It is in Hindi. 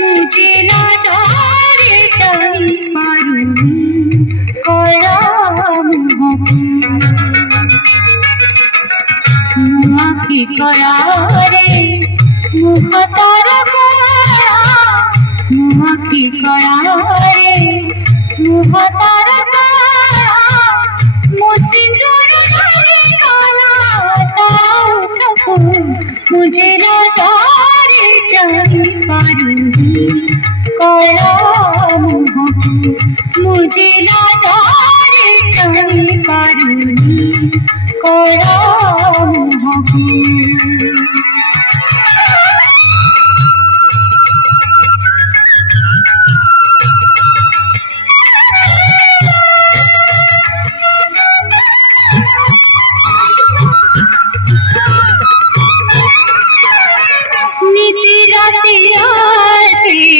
मुझे ना जाने चाहिए पारूनी करा मुआखी करा रे मुख तार करा मुआखी करा रे मुख तार करा मो सिंदूर लगे करा ताऊ मुझे ना जाने चाहिए पारूनी करा मुझे ना जाने चाहिए पारूनी करा नीति राति आती